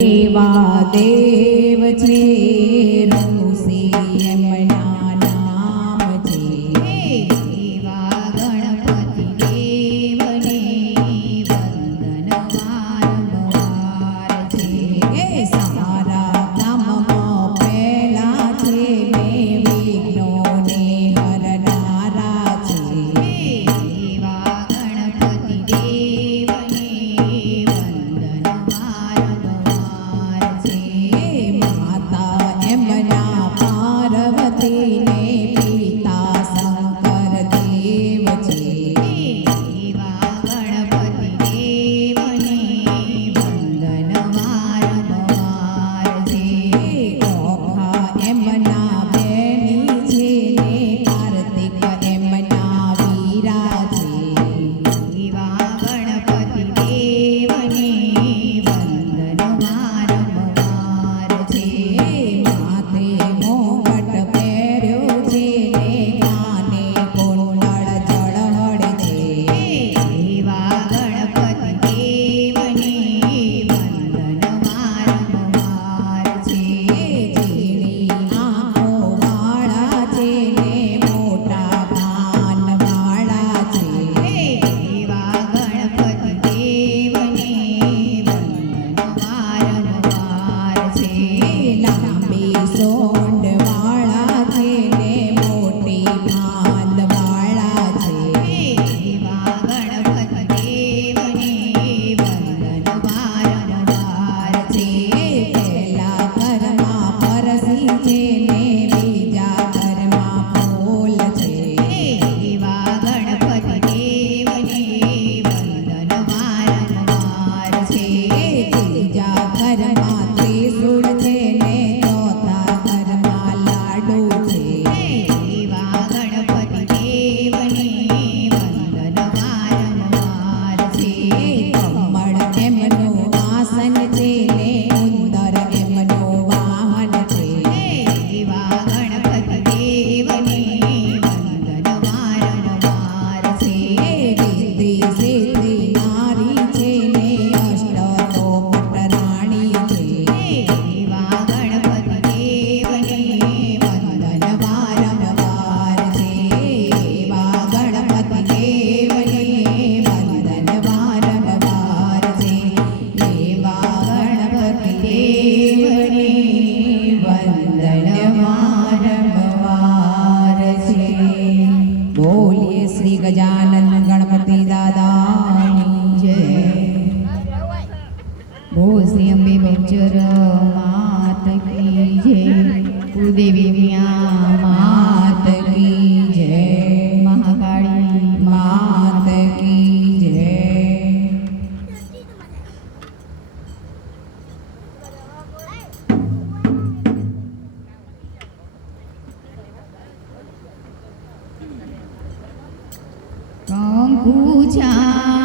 એવા દેવ છે ઋષિ એમના નામ છે એવા ગણપતિ દેવને વંદન વારંવાર છે. સારા નામમાં પહેલા છે ને વિઘ્નોને હરનારા છે. એવા ગણપતિ દેવને વંદન વારંવાર છે. માતા એમના પાર્વતીને પિતા શંકર દેવ છે. એવા ગણપતિ દેવને વંદન વારંવાર છે. ઓખા એમના બેની છે ને કાર્તિક એમના વીરા છે. એવા ગણપતિ દેવને વંદન વારંવાર છે. માથે મોગટ પહેર્યો છે ને કાને કુંડળ ઝળહળ છે. એવા ગણપતિ દેવને વંદન વારંવાર છે. ઝીણી આંખો વાળા છે ને મોટા કાન વાળા છે. એવા ગણપતિ દેવને વંદન વારંવાર છે. લાંબી સોંડ વાળા છે ને મોટી ભાંદ વાળા છે. એવા ગણપતિ દેવને વંદન વારંવાર છે. પહેલા ઘરમાં પરસી છે ને બીજા ઘરમાં ફૂલ છે. એવા ગણપતિ દેવને વંદન વારંવાર છે. ત્રીજા ઘરમાં ત્રિશૂળ છે ને ચોથા ઘરમાં લાડુ છે. એવા ગણપતિ દેવને વંદન વારંવાર છે. કમળ એમનું આસન છે ને ઉંદર એમનું વાહન છે. એવા ગણપતિ દેવને વંદન વારંવાર છે. રીતિ સિદ્ધિ નારી છે ને અષ્ટતો પટરાણી છે. એવા ગણપતિ દેવને વંદન વારંવાર છે. એવા ગણપતિ દેવને વંદન વારંવાર છે. એવા ગણપતિ દેવને વંદન વારંવાર છે. બોલીએ શ્રી ગજાનન ગણપતિ દાદાની જય. ભોસી અંબે બહુચર માત કી જય. કુળદેવી મિયા માત કી જય. મહાકાળી માત કી જય. કંકુ છા